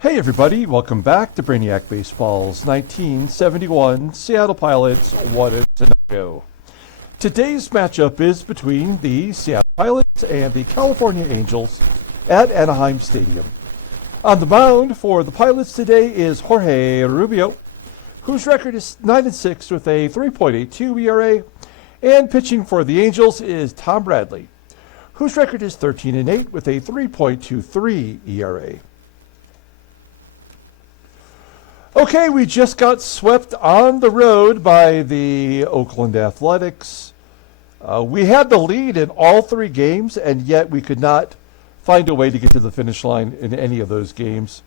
Hey everybody, welcome back to Brainiac Baseball's 1971 Seattle Pilots 1-0. Today's matchup is between the Seattle Pilots and the California Angels at Anaheim Stadium. On the mound for the Pilots today is Jorge Rubio, whose record is 9-6 with a 3.82 ERA, and pitching for the Angels is Tom Bradley, whose record is 13-8 with a 3.23 ERA. Okay, we just got swept on the road by the Oakland Athletics. We had the lead in all three games, and yet we could not find a way to get to the finish line in any of those games.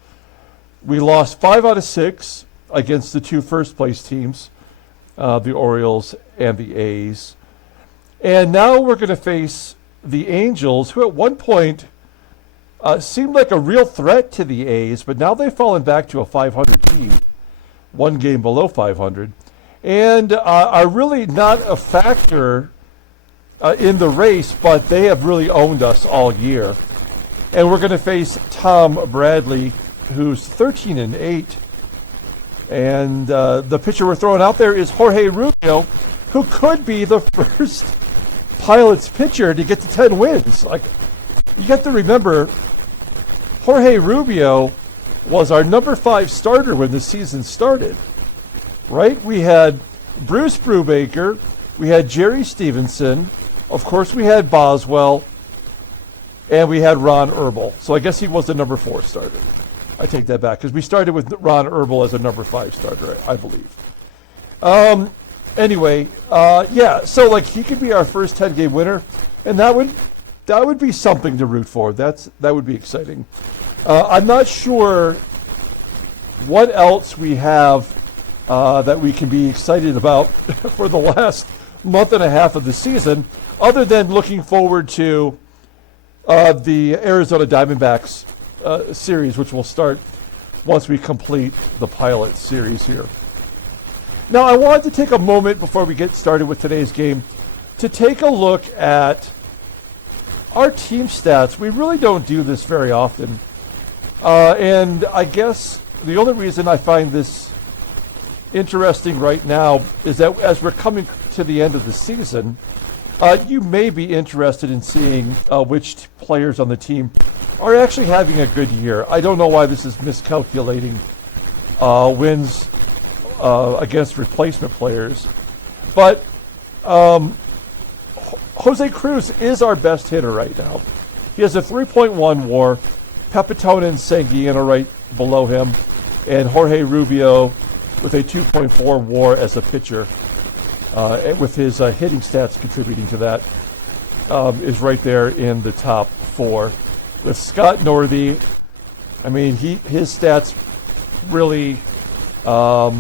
We lost 5 out of 6 against the two first-place teams, the Orioles and the A's. And now we're going to face the Angels, who at one point seemed like a real threat to the A's, but now they've fallen back to a 500 team, one game below 500, and are really not a factor in the race, but they have really owned us all year. And we're going to face Tom Bradley, who's 13-8, and the pitcher we're throwing out there is Jorge Rubio, who could be the first Pilots pitcher to get to 10 wins. Like, you have to remember, Jorge Rubio was our number 5 starter when the season started, right? We had Bruce Brubaker, we had Jerry Stevenson, of course we had Boswell, and we had Ron Herbel. So I guess he was the number 4 starter. I take that back, because we started with Ron Herbel as a number 5 starter, I believe. Anyway, yeah, so like he could be our first 10-game winner, and that would be something to root for. That would be exciting. I'm not sure what else we have that we can be excited about for the last month and a half of the season, other than looking forward to the Arizona Diamondbacks series, which will start once we complete the Pilot series here. Now, I wanted to take a moment before we get started with today's game to take a look at our team stats. We really don't do this very often. And I guess the only reason I find this interesting right now is that as we're coming to the end of the season, you may be interested in seeing which players on the team are actually having a good year. I don't know why this is miscalculating wins against replacement players, but Jose CRUZ is our best hitter right now. He has a 3.1 WAR. PEPITONE and SANGUILLEN are right below him, and Jorge Rubio with a 2.4 WAR as a pitcher, with his hitting stats contributing to that, is right there in the top 4. With Scott Northey, I mean, his stats really are,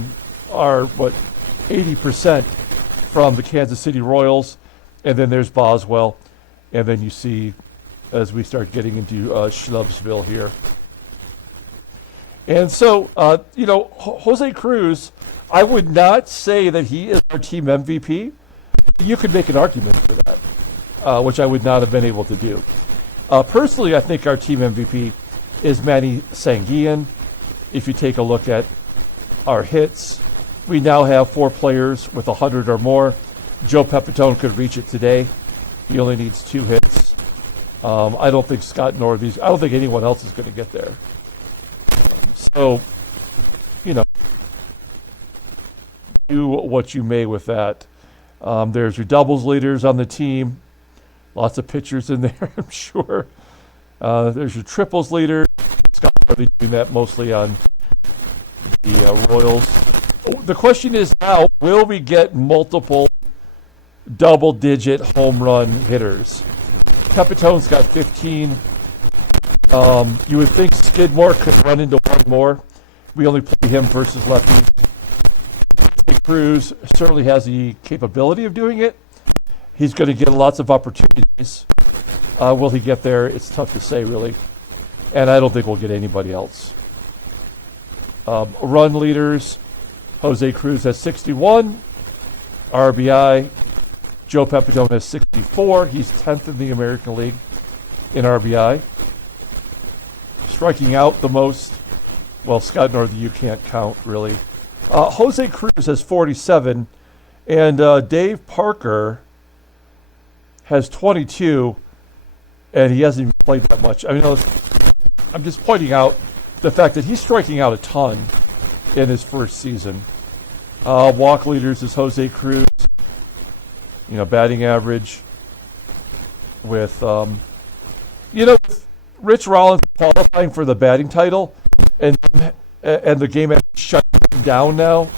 80% from the Kansas City Royals, and then there's Boswell, and then you see as we start getting into Schlubsville here. And so, Jose CRUZ, I would not say that he is our team MVP. You could make an argument for that, which I would not have been able to do. Personally, I think our team MVP is Manny SANGUILLEN. If you take a look at our hits, we now have 4 players with 100 or more. Joe PEPITONE could reach it today. He only needs 2 hits. I don't think Scott Northey's, I don't think anyone else is going to get there. So, do what you may with that. There's your doubles leaders on the team. Lots of pitchers in there, I'm sure. There's your triples leader. Scott Northey doing that mostly on the Royals. The question is now, will we get multiple double-digit home run hitters? PEPITONE's got 15. You would think Skidmore could run into one more. We only play him versus lefties. CRUZ certainly has the capability of doing it. He's going to get lots of opportunities. Will he get there? It's tough to say, really. And I don't think we'll get anybody else. Run leaders, Jose CRUZ has 61 RBI. Joe PEPITONE has 64. He's 10th in the American League in RBI. Striking out the most, Well, Scott Northey, you can't count, really. Jose Cruz has 47, and Dave Parker has 22, and he hasn't even played that much. I mean, I'm just pointing out the fact that he's striking out a ton in his first season. Walk leaders is Jose Cruz. You know, batting average with, with Rich Rollins qualifying for the batting title, and the game actually shut down now.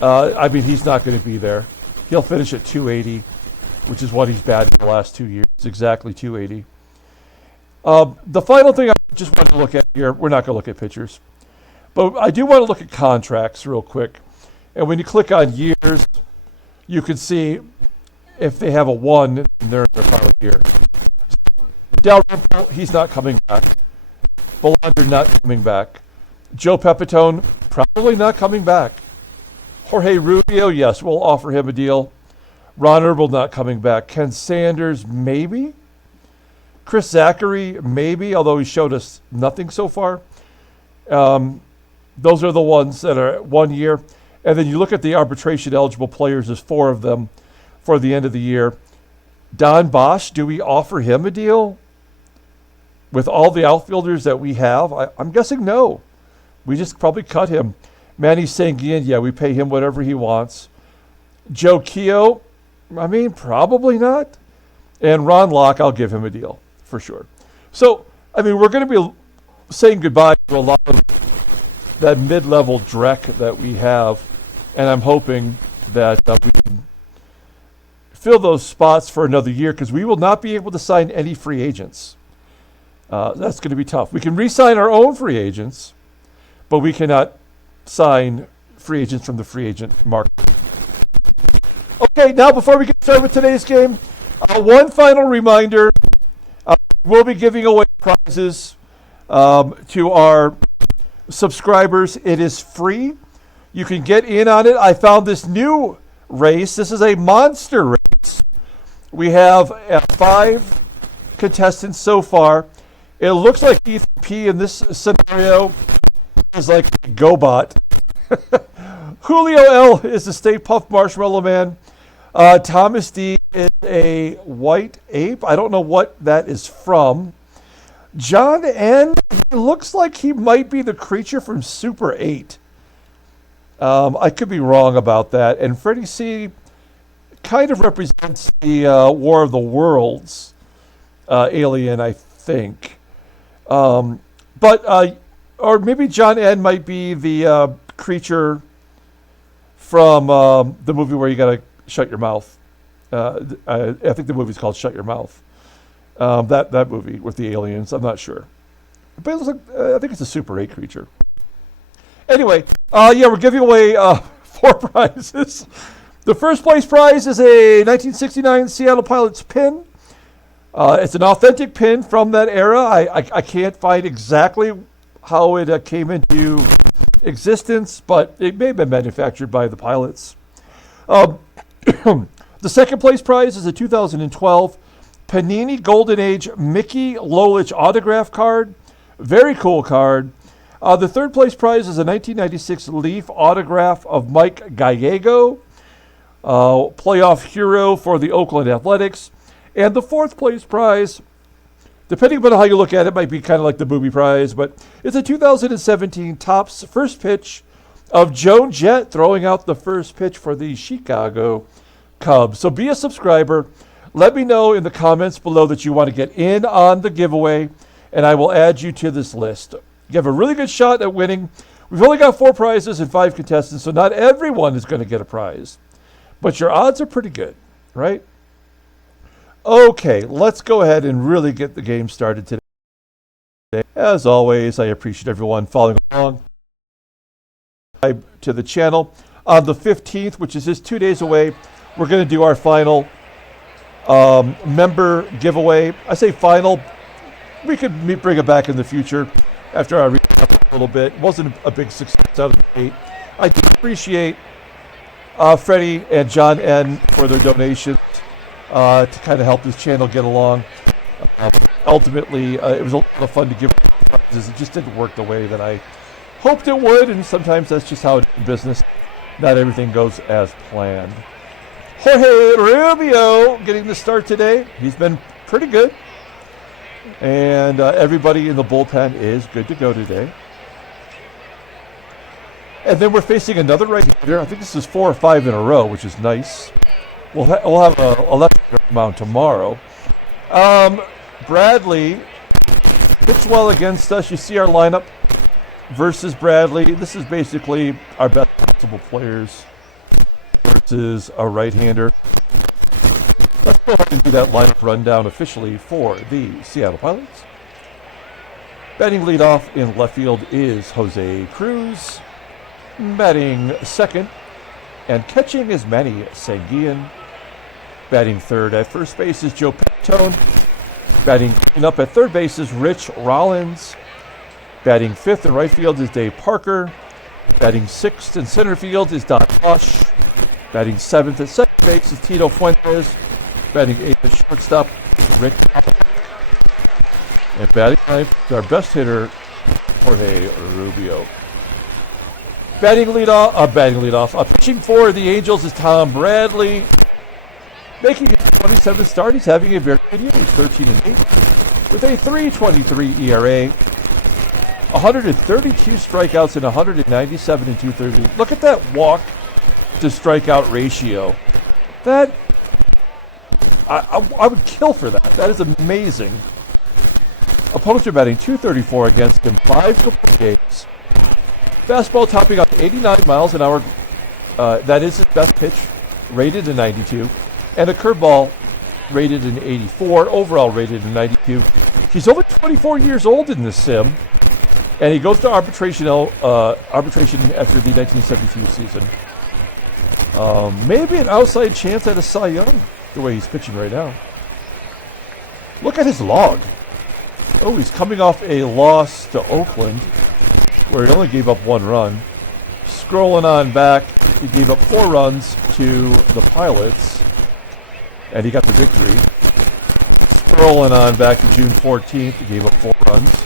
I mean, he's not going to be there. He'll finish at 280, which is what he's batted the last 2 years. It's exactly 280. The final thing I just want to look at here, we're not going to look at pitchers, but I do want to look at contracts real quick. And when you click on years, you can see if they have a 1, they're in their final year. Dalrymple, he's not coming back. Belander not coming back. Joe Pepitone, probably not coming back. Jorge Rubio, yes, we'll offer him a deal. Ron Herbal not coming back. Ken Sanders, maybe. Chris Zachary, maybe, although he showed us nothing so far. Those are the ones that are 1 year. And then you look at the arbitration eligible players, there's 4 of them for the end of the year. Don Bosch, do we offer him a deal? With all the outfielders that we have, I'm guessing no. We just probably cut him. Manny Sanguillen, yeah, we pay him whatever he wants. Joe Keogh, I mean, probably not. And Ron Locke, I'll give him a deal for sure. So, I mean, we're going to be saying goodbye to a lot of that mid-level dreck that we have, and I'm hoping that we can fill those spots for another year, because we will not be able to sign any free agents. That's going to be tough. We can re-sign our own free agents, but we cannot sign free agents from the free agent market. Okay, now before we get started with today's game, one final reminder. We'll be giving away prizes to our subscribers. It is free. You can get in on it. I found this new race. This is a monster race. We have 5 contestants so far. It looks like Ethan P in this scenario is like a GoBot. Julio L is the Stay Puft Marshmallow Man. Thomas D is a white ape. I don't know what that is from. John N, it looks like he might be the creature from Super 8. I could be wrong about that. And Freddie C kind of represents the War of the Worlds alien, I think. Or maybe John N might be the creature from the movie where you got to shut your mouth. I think the movie's called Shut Your Mouth. That movie with the aliens, I'm not sure. But it looks like, I think it's a Super 8 creature. Anyway, we're giving away 4 prizes. The first place prize is a 1969 Seattle Pilots pin. It's an authentic pin from that era. I can't find exactly how it came into existence, but it may have been manufactured by the Pilots. The second place prize is a 2012 Panini Golden Age Mickey Lolich autograph card. Very cool card. The third place prize is a 1996 Leaf autograph of Mike Gallego, playoff hero for the Oakland Athletics. And the fourth place prize, depending upon how you look at it, might be kind of like the booby prize, but it's a 2017 Topps first pitch of Joan Jett throwing out the first pitch for the Chicago Cubs. So be a subscriber. Let me know in the comments below that you want to get in on the giveaway, and I will add you to this list. You have a really good shot at winning. We've only got 4 prizes and 5 contestants, so not everyone is going to get a prize. But your odds are pretty good, right? Okay, let's go ahead and really get the game started today. As always, I appreciate everyone following along to the channel. On the 15th, which is just 2 days away, we're going to do our final member giveaway. I say final. We could bring it back in the future after I recap a little bit. It wasn't a big success out of the gate. I do appreciate Freddie and John N for their donations to kind of help this channel get along. Ultimately, it was a lot of fun to give prizes. It just didn't work the way that I hoped it would, and sometimes that's just how it is in business. Not everything goes as planned. Jorge Rubio getting the start today. He's been pretty good. And everybody in the bullpen is good to go today. And then we're facing another right-hander. I think this is 4 or 5 in a row, which is nice. We'll have a left-hander mound tomorrow. Bradley pitched well against us. You see our lineup versus Bradley. This is basically our best possible players versus a right-hander. Let's go ahead and do that lineup rundown officially for the Seattle Pilots. Batting leadoff in left field is Jose CRUZ. Batting second and catching is Manny SANGUILLEN. Batting third at first base is Joe PEPITONE. Batting up at third base is ROLLINS. Batting fifth in right field is Dave Parker. Batting sixth in center field is BOSCH. Batting seventh at second base is Tito Fuentes. Batting eighth at shortstop is Rick. And batting ninth, our best hitter, Jorge Rubio. Batting leadoff. Pitching for the Angels is Tom Bradley. Making his 27th start, he's having a very good year. He's 13-8 with a 3.23 ERA, 132 strikeouts and 197 and 2/3. Look at that walk to strikeout ratio. That I would kill for that. That is amazing. Opponents are batting .234 against him, 5 complete games. Fastball topping out 89 miles an hour. That is his best pitch, rated in 92. And a curveball rated in 84, overall rated in 92. He's over 24 years old in this sim. And he goes to arbitration after the 1972 season. Maybe an outside chance at a Cy Young, the way he's pitching right now. Look at his log. Oh, he's coming off a loss to Oakland, where he only gave up 1 run. Scrolling on back, he gave up 4 runs to the Pilots, and he got the victory. Scrolling on back to June 14th, he gave up 4 runs,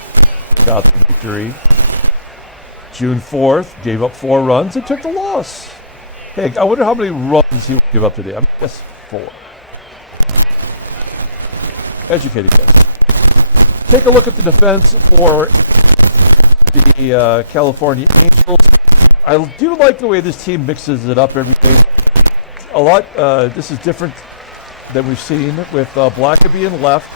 got the victory. June 4th, gave up 4 runs and took the loss. Hey, I wonder how many runs he will give up today. I guess 4. Educated guess. Take a look at the defense for the California Angels. I do like the way this team mixes it up every game. A lot. This is different than we've seen with BLACKABY in left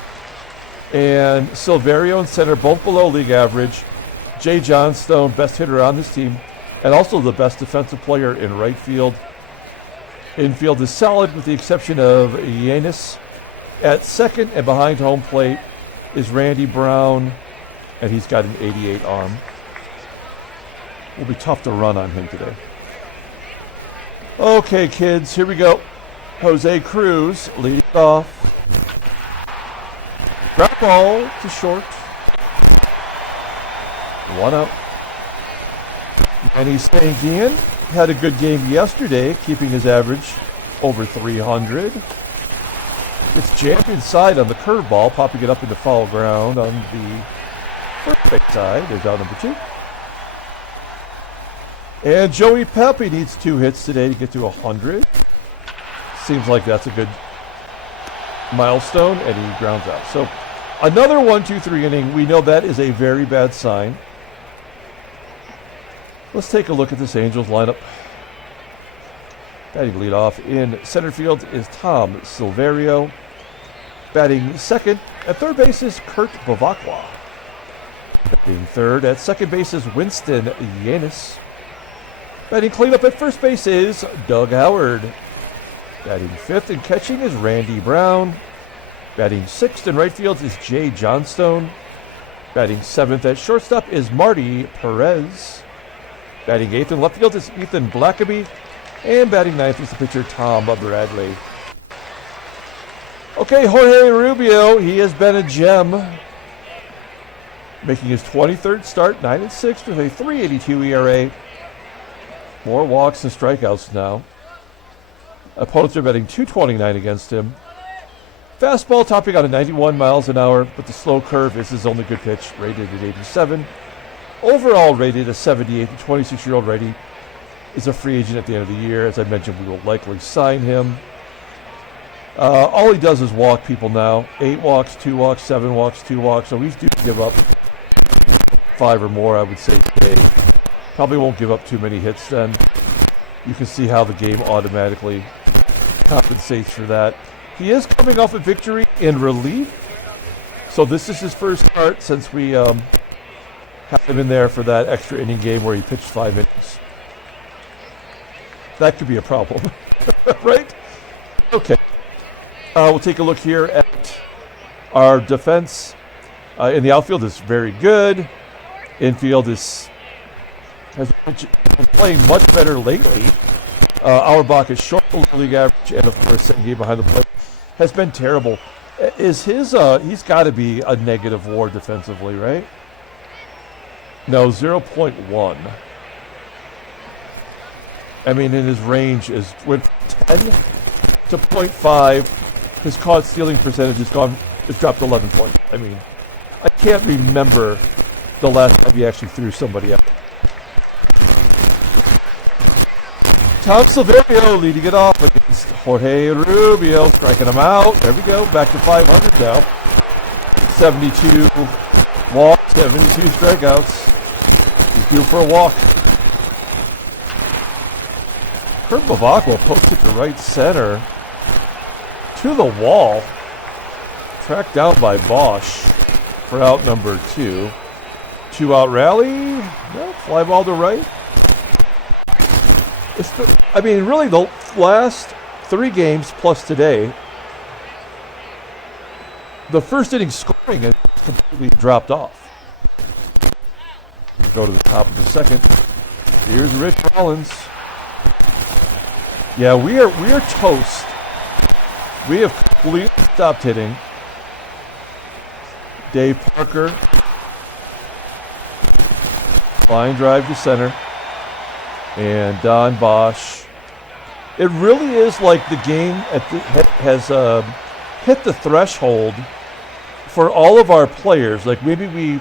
and SILVERIO in center, both below league average. JOHNSTONE, best hitter on this team, and also the best defensive player in right field. Infield is solid with the exception of LLENAS. At second and behind home plate is Randy Brown, and he's got an 88 arm. Will be tough to run on him today. Okay, kids, here we go. Jose CRUZ leading off. Ground ball to short. 1 out. Manny SANGUILLEN had a good game yesterday, keeping his average over 300. It's jammed inside on the curveball, popping it up into foul ground on the first base side. There's out number 2. And Joey Pepe needs 2 hits today to get to 100. Seems like that's a good milestone, and he grounds out. So another 1-2-3 inning. We know that is a very bad sign. Let's take a look at this Angels lineup. Batting leadoff in center field is Tom SILVERIO. Batting second at third base is BEVACQUA. Batting third at second base is Winston Yanis. Batting cleanup at first base is Doug Howard. Batting fifth and catching is Randy Brown. Batting sixth in right field is JOHNSTONE. Batting seventh at shortstop is Marty PEREZ. Batting eighth in left field is BLACKABY. And batting ninth is the pitcher Tom Bradley. Okay, Jorge Rubio, he has been a gem. Making his 23rd start, 9-6 with a 3.82 ERA. More walks and strikeouts now. Opponents are betting .229 against him. Fastball topping out at 91 miles an hour, but the slow curve is his only good pitch, rated at 87. overall rated a 78. The 26-year-old righty is a free agent at the end of the year. As I mentioned, we will likely sign him. All he does is walk people now. 8 walks, 2 walks, 7 walks, 2 walks. So we do give up 5 or more, I would say, today. Probably won't give up too many hits then. You can see how the game automatically compensates for that. He is coming off a victory in relief. So this is his first start since we had him in there for that extra inning game where he pitched 5 innings. That could be a problem, right? Okay. We'll take a look here at our defense. In the outfield is very good. Infield has been playing much better lately. AUERBACH is short of the league average, and of course, second game behind the plate has been terrible. Is his? He's got to be a negative WAR defensively, right? No, 0.1. I mean, in his range is went from 10 to 0.5. His caught stealing percentage has dropped 11 points. I mean, I can't remember the last time he actually threw somebody out. Tom Silverio leading it off against Jorge and Rubio, striking him out. There we go, back to 500 now. 72 walks, 72 strikeouts. He's due for a walk. BEVACQUA posted to right center. To the wall. Tracked down by BOSCH for out number 2. 2-out rally. No, fly ball to right. I mean, really, the last 3 games plus today, the first inning scoring has completely dropped off. Go to the top of the second. Here's Rich Rollins. Yeah, we are toast. We have completely stopped hitting. Dave Parker. Line drive to center. And Don BOSCH. It really is like the game has hit the threshold for all of our players. Like maybe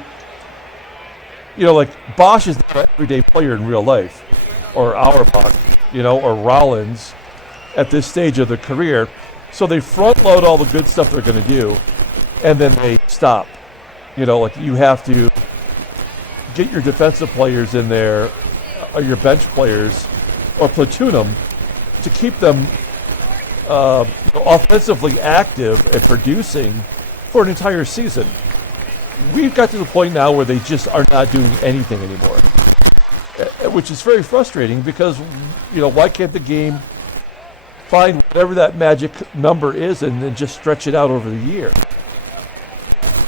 like BOSCH is not an everyday player in real life. Or AUERBACH, or Rollins at this stage of their career. So they front load all the good stuff they're going to do, and then they stop. Like you have to get your defensive players in there, or your bench players, or platoon them to keep them offensively active and producing for an entire season. We've got to the point now where they just are not doing anything anymore, which is very frustrating because, why can't the game find whatever that magic number is and then just stretch it out over the year?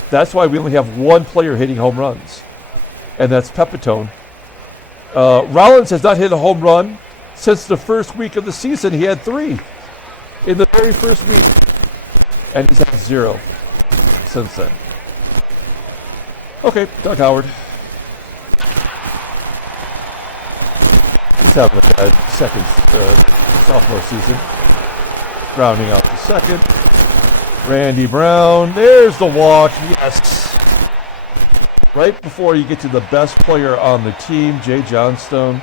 That's why we only have one player hitting home runs, and that's PEPITONE. Rollins has not hit a home run since the first week of the season. He had 3 in the very first week, and he's had 0 since then. Okay, Doug Howard. He's having a bad second sophomore season. Rounding out the second. Randy Brown. There's the walk. Yes. Right before you get to the best player on the team, Jay Johnstone.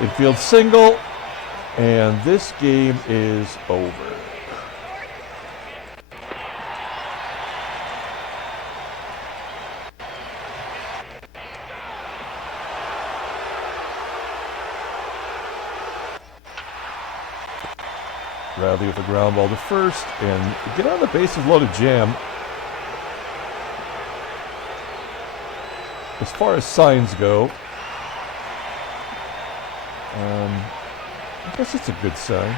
Infield single. And this game is over. Bradley with a ground ball to first, and get on the bases loaded jam. As far as signs go, I guess it's a good sign.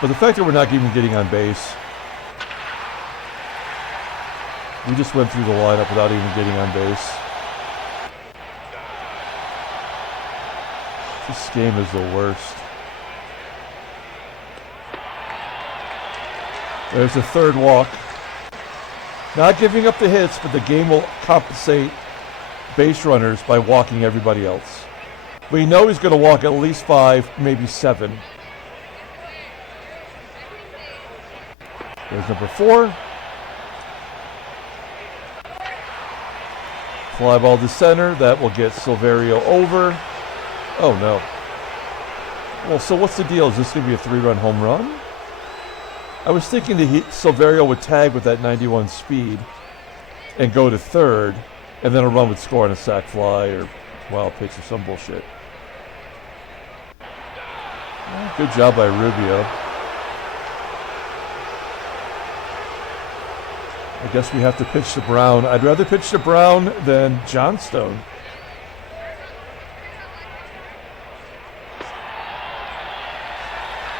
But the fact that we're not even getting on base, we just went through the lineup without even getting on base. This game is the worst. There's the third walk. Not giving up the hits, but the game will compensate base runners by walking everybody else. We know he's going to walk at least 5, maybe 7. There's number 4. Fly ball to center. That will get Silverio over. Oh, no. Well, so what's the deal? Is this going to be a 3-run home run? I was thinking that Silverio would tag with that 91 speed and go to third, and then a run would score on a sac fly or wild pitch or some bullshit. Well, good job by Rubio. I guess we have to pitch to Brown. I'd rather pitch to Brown than Johnstone.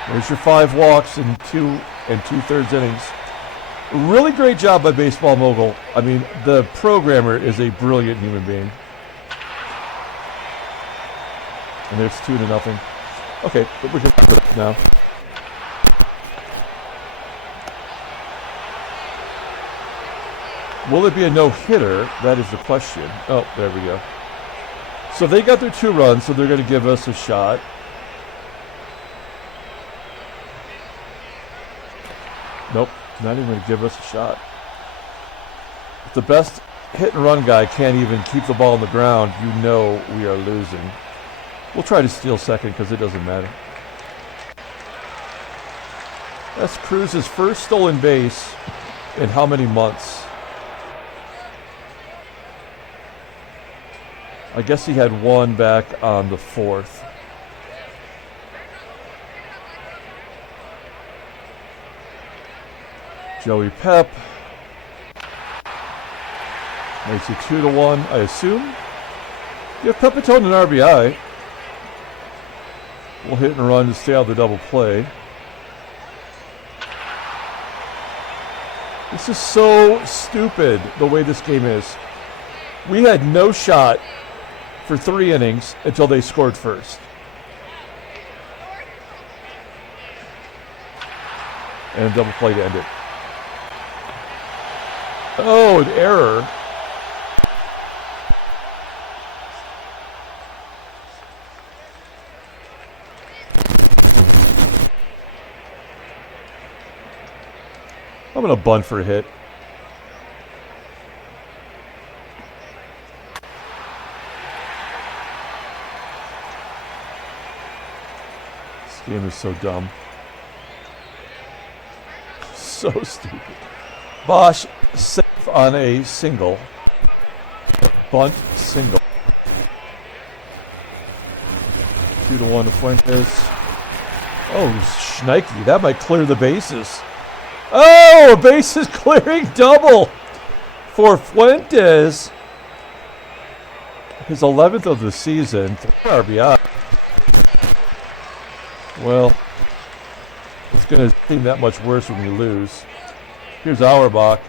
There's your 5 walks in 2 2/3 innings. Really great job by Baseball Mogul. I mean, the programmer is a brilliant human being. And there's 2-0. Okay, but we can put it now. Will it be a no-hitter? That is the question. Oh, there we go. So they got their 2 runs, so they're going to give us a shot. Nope, not even going to give us a shot. If the best hit-and-run guy can't even keep the ball on the ground, you know we are losing. We'll try to steal second because it doesn't matter. That's CRUZ's first stolen base in how many months? I guess he had 1 back on the 4th. Joey Pep makes it 2-1, I assume. You have Pepitone and RBI. We'll hit and run to stay out of the double play. This is so stupid, the way this game is. We had no shot for 3 innings until they scored first. And a double play to end it. Oh, an error. I'm going to bunt for a hit. This game is so dumb. So stupid. BOSCH safe on a single. Bunt single. 2-1 to Fuentes. Oh, shnikey. That might clear the bases. Oh, a bases clearing double for Fuentes. His 11th of the season. 3 RBI. Well, it's going to seem that much worse when we lose. Here's AUERBACH.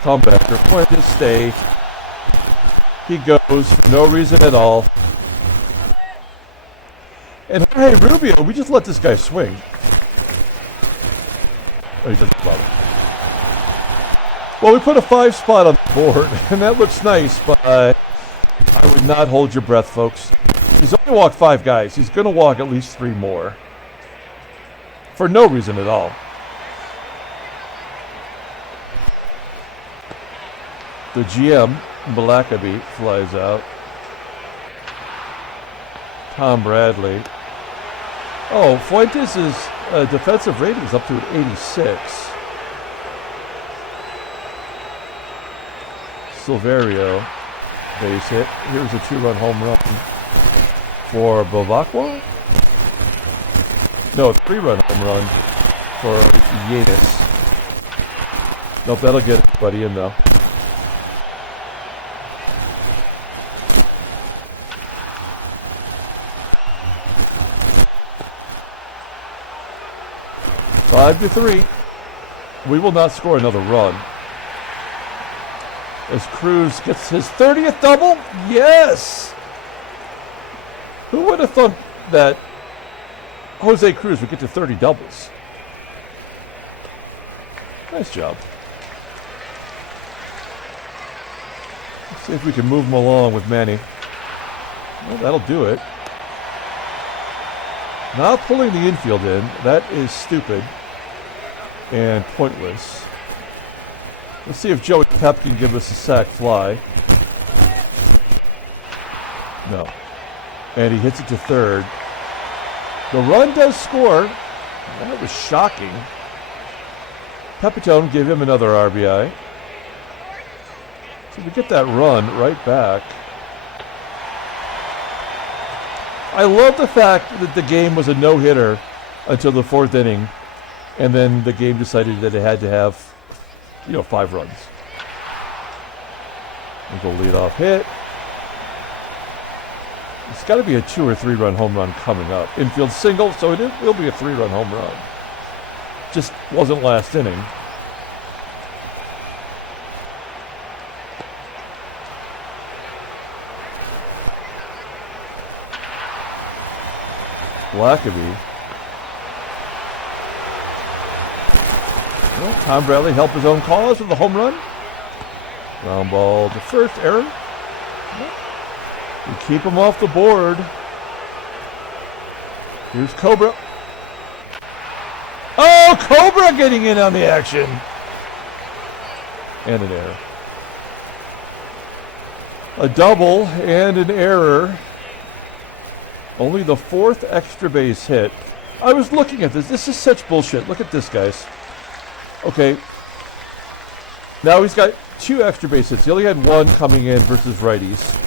Comebacker. Fuentes stay. He goes for no reason at all. And hey, Rubio, we just let this guy swing. Oh, he doesn't bother. Well, we put a 5 spot on the board, and that looks nice, but I would not hold your breath, folks. He's only walked 5 guys. He's going to walk at least 3 more. For no reason at all. The GM, BLACKABY, flies out. Tom Bradley. Oh, Fuentes' defensive rating is up to an 86. Silverio, base hit. Here's a 2-run home run for BEVACQUA. No, a 3-run home run for LLENAS. Nope, that'll get everybody in though. Five to 3. We will not score another run. As CRUZ gets his 30th double? Yes! Who would have thought that Jose CRUZ would get to 30 doubles? Nice job. Let's see if we can move him along with Manny. Well, that'll do it. Not pulling the infield in. That is stupid and pointless. Let's see if Joey Pep can give us a sac fly. No. And he hits it to third. The run does score. That was shocking. Pepitone give him another RBI. So we get that run right back. I love the fact that the game was a no-hitter until the fourth inning, and then the game decided that it had to have, 5 runs. We'll go lead-off hit. It's got to be a 2 or 3 run home run coming up. Infield single, so it will be a 3-run home run. Just wasn't last inning. BLACKABY. Well, Tom Bradley helped his own cause with a home run. Ground ball to first, error. We keep him off the board. Here's Cobra. Oh, Cobra getting in on the action. And an error. A double and an error. Only the 4th extra base hit. I was looking at this. This is such bullshit. Look at this, guys. Okay. Now he's got 2 extra base hits. He only had 1 coming in versus righties.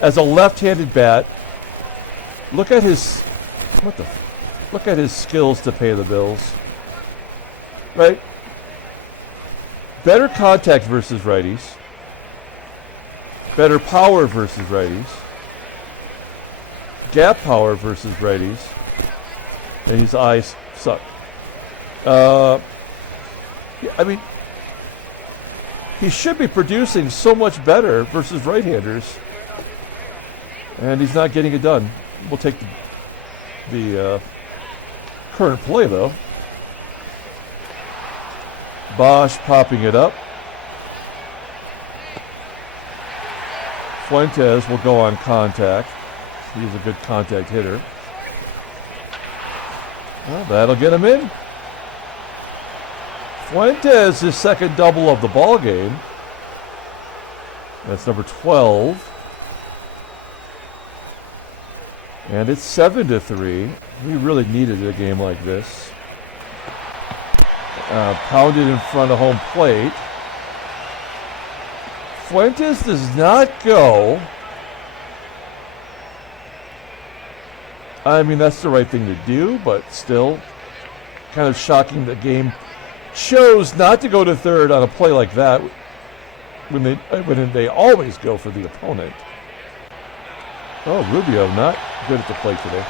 As a left-handed bat, look at his look at his skills to pay the bills. Right? Better contact versus righties. Better power versus righties. Gap power versus righties. And his eyes suck. I mean, he should be producing so much better versus right-handers. And he's not getting it done. We'll take the current play, though. BOSCH popping it up. Fuentes will go on contact. He's a good contact hitter. Well, that'll get him in. Fuentes, his second double of the ball game. That's number 12. And it's 7-3. We really needed a game like this. Pounded in front of home plate. Fuentes does not go. I mean, that's the right thing to do, but still kind of shocking the game chose not to go to third on a play like that when they always go for the opponent. Oh, Rubio not good at the plate today.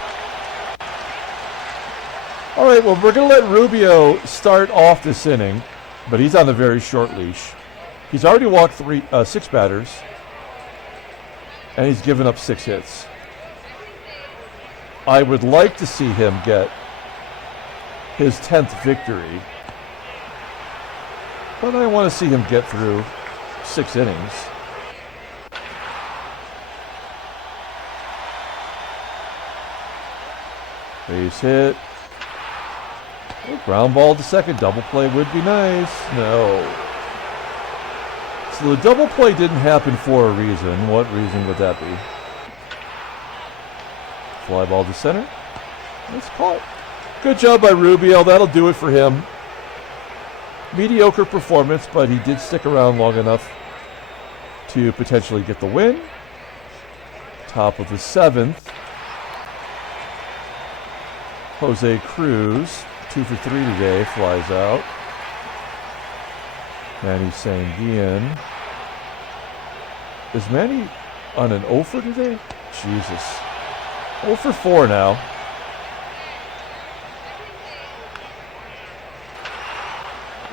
All right, well, we're going to let Rubio start off this inning, but he's on a very short leash. He's already walked 6 batters, and he's given up 6 hits. I would like to see him get his 10th victory, but I want to see him get through 6 innings. Base hit. Oh, ground ball to second. Double play would be nice. No. So the double play didn't happen for a reason. What reason would that be? Fly ball to center. Let's call it. Good job by Rubio. That'll do it for him. Mediocre performance, but he did stick around long enough to potentially get the win. Top of the 7th. Jose CRUZ, 2 for 3 today, flies out. Manny SANGUILLEN. Is Manny on an 0 for today? Jesus. 0 for 4 now.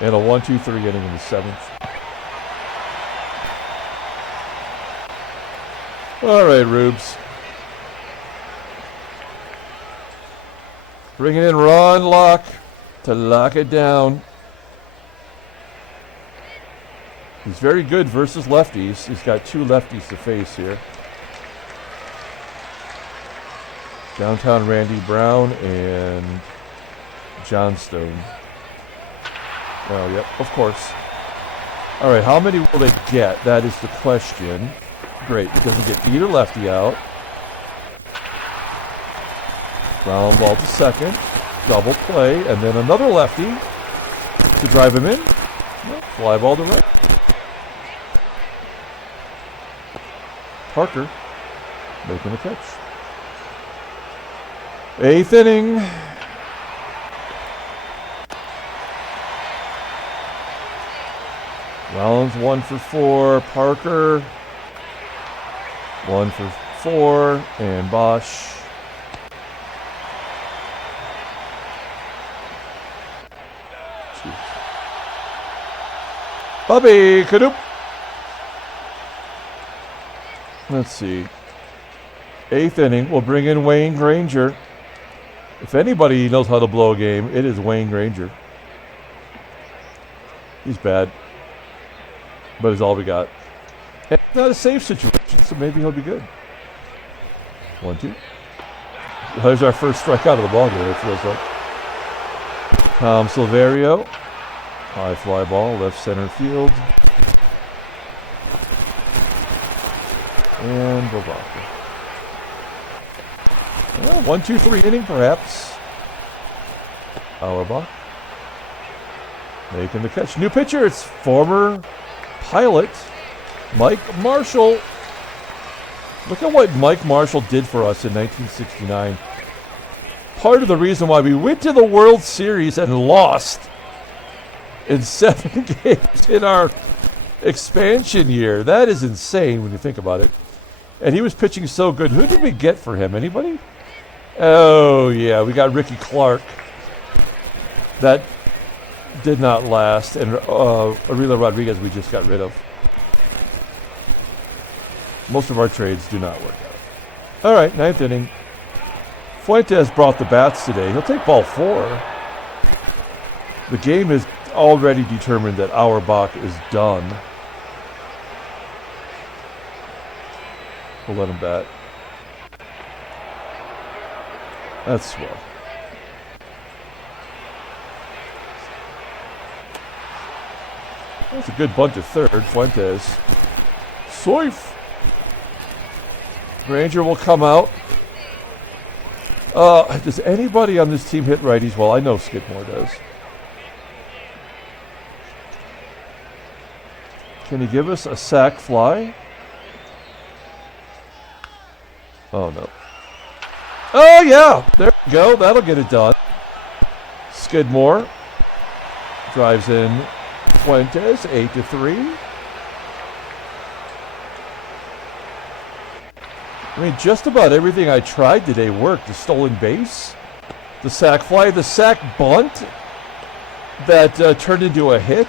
And a 1-2-3 inning in the 7th. All right, Rubes. Bringing in Ron Locke to lock it down. He's very good versus lefties. He's got 2 lefties to face here. Downtown Randy Brown and Johnstone. Oh, yep, of course. All right, how many will they get? That is the question. Great, it doesn't get either lefty out. Ground ball to second. Double play, and then another lefty to drive him in. Fly ball to right. Parker making the catch. 8th inning. Rollins 1 for 4. Parker 1 for 4. And BOSCH. Bobby Cadoop. Let's see. 8th inning. We'll bring in Wayne Granger. If anybody knows how to blow a game, it is Wayne Granger. He's bad, but it's all we got. And it's not a safe situation, so maybe he'll be good. 1-2. There's our first strikeout of the ball game, it feels like. SILVERIO. High fly ball, left center field. And BEVACQUA. Well, 1-2-3 inning, perhaps. AUERBACH making the catch. New pitcher, it's former pilot Mike Marshall. Look at what Mike Marshall did for us in 1969. Part of the reason why we went to the World Series and lost in 7 games in our expansion year. That is insane when you think about it. And he was pitching so good. Who did we get for him? Anybody? Oh, yeah, we got Ricky Clark. That did not last. And Aurelio Rodriguez we just got rid of. Most of our trades do not work out. All right, 9th inning. Fuentes brought the bats today. He'll take ball 4. The game is already determined that AUERBACH is done. We'll let him bat. That's swell. That's a good bunt to third. Fuentes. Soif. Granger will come out. Does anybody on this team hit righties? Well, I know Skidmore does. Can he give us a sac fly? Oh, no. Oh, yeah. There we go. That'll get it done. Skidmore drives in Fuentes, 8-3. I mean, just about everything I tried today worked. The stolen base, the sac fly, the sac bunt that turned into a hit.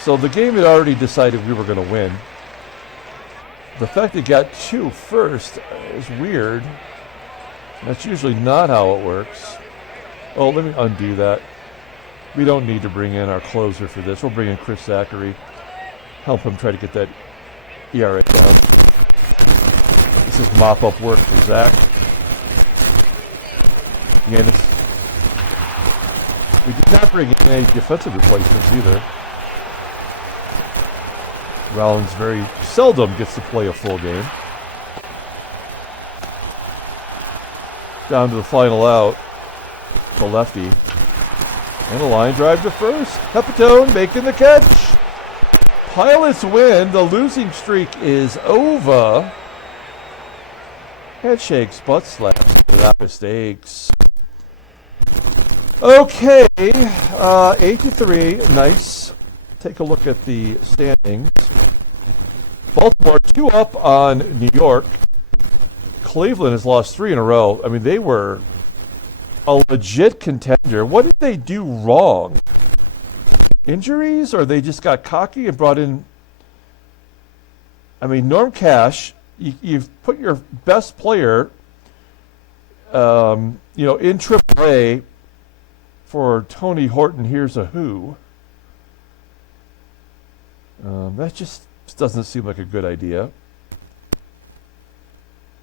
So the game had already decided we were going to win. The fact it got 2 first is weird. That's usually not how it works. Oh, let me undo that. We don't need to bring in our closer for this. We'll bring in Chris Zachary. Help him try to get that ERA down. This is mop-up work for Zach. Yanis. We did not bring in any defensive replacements either. Rollins very seldom gets to play a full game. Down to the final out. The lefty. And a line drive to first. PEPITONE making the catch. Pilots win. The losing streak is over. Handshakes, butt slaps without mistakes. Okay, 8-3, nice. Take a look at the standings. Baltimore 2 up on New York. Cleveland has lost 3 in a row. I mean, they were a legit contender. What did they do wrong? Injuries, or they just got cocky and brought in? I mean, Norm Cash, you've put your best player, in AAA for Tony Horton. Here's a who. That just doesn't seem like a good idea.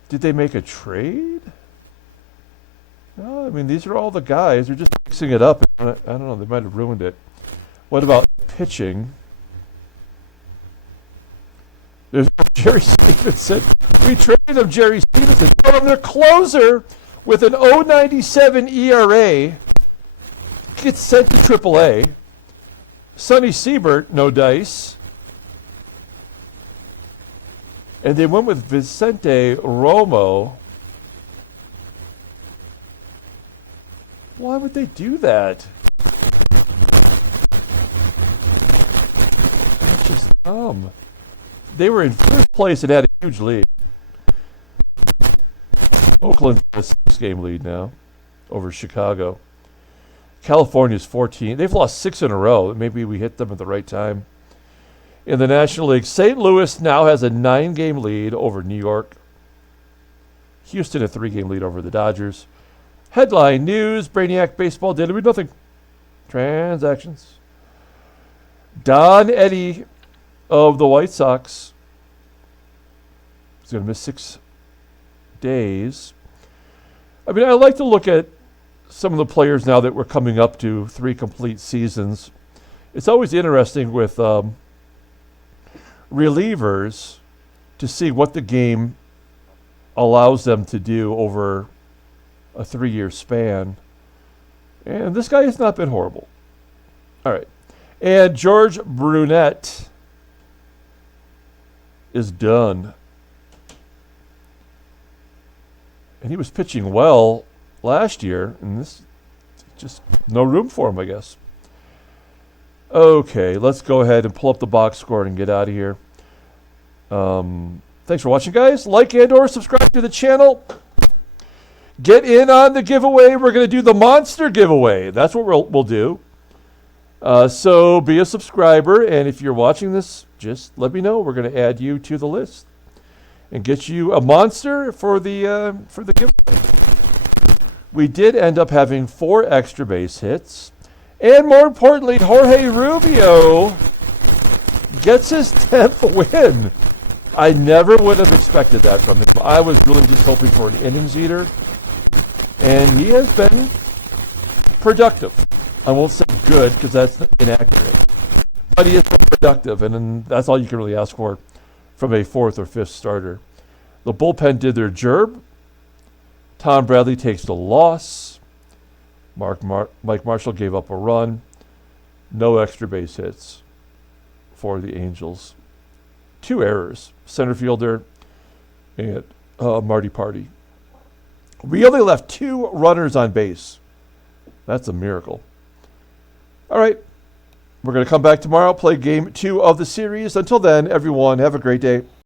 Did they make a trade? No, I mean, these are all the guys. They're just mixing it up. I don't know. They might have ruined it. What about pitching? There's Jerry Stevenson. We traded him, Jerry Stevenson. From their closer with an 0.97 ERA gets sent to AAA. Sonny Siebert, no dice. And they went with Vicente Romo. Why would they do that? That's just dumb. They were in first place and had a huge lead. Oakland has a 6-game lead now over Chicago. California's 14. They've lost 6 in a row. Maybe we hit them at the right time. In the National League, St. Louis now has a 9-game lead over New York. Houston a 3-game lead over the Dodgers. Headline news, Brainiac baseball did with nothing. Transactions. Don Eddy of the White Sox is going to miss 6 days. I mean, I like to look at some of the players now that we're coming up to 3 complete seasons. It's always interesting with relievers to see what the game allows them to do over a 3-year span. And this guy has not been horrible. All right. And George Brunette is done. And he was pitching well last year, and this just no room for him, I guess. Okay, let's go ahead and pull up the box score and get out of here. Thanks for watching, guys. Like and or subscribe to the channel. Get in on the giveaway. We're going to do the monster giveaway. That's what we'll do. So be a subscriber, and if you're watching this, just let me know. We're going to add you to the list and get you a monster for the giveaway. We did end up having 4 extra base hits. And more importantly, Jorge Rubio gets his 10th win. I never would have expected that from him. I was really just hoping for an innings eater. And he has been productive. I won't say good because that's inaccurate. But he is productive, and that's all you can really ask for from a 4th or 5th starter. The bullpen did their job. Tom Bradley takes the loss. Mike Marshall gave up a run. No extra base hits for the Angels. 2 errors. Center fielder and Marty Party. We only left 2 runners on base. That's a miracle. All right. We're going to come back tomorrow, play game 2 of the series. Until then, everyone, have a great day.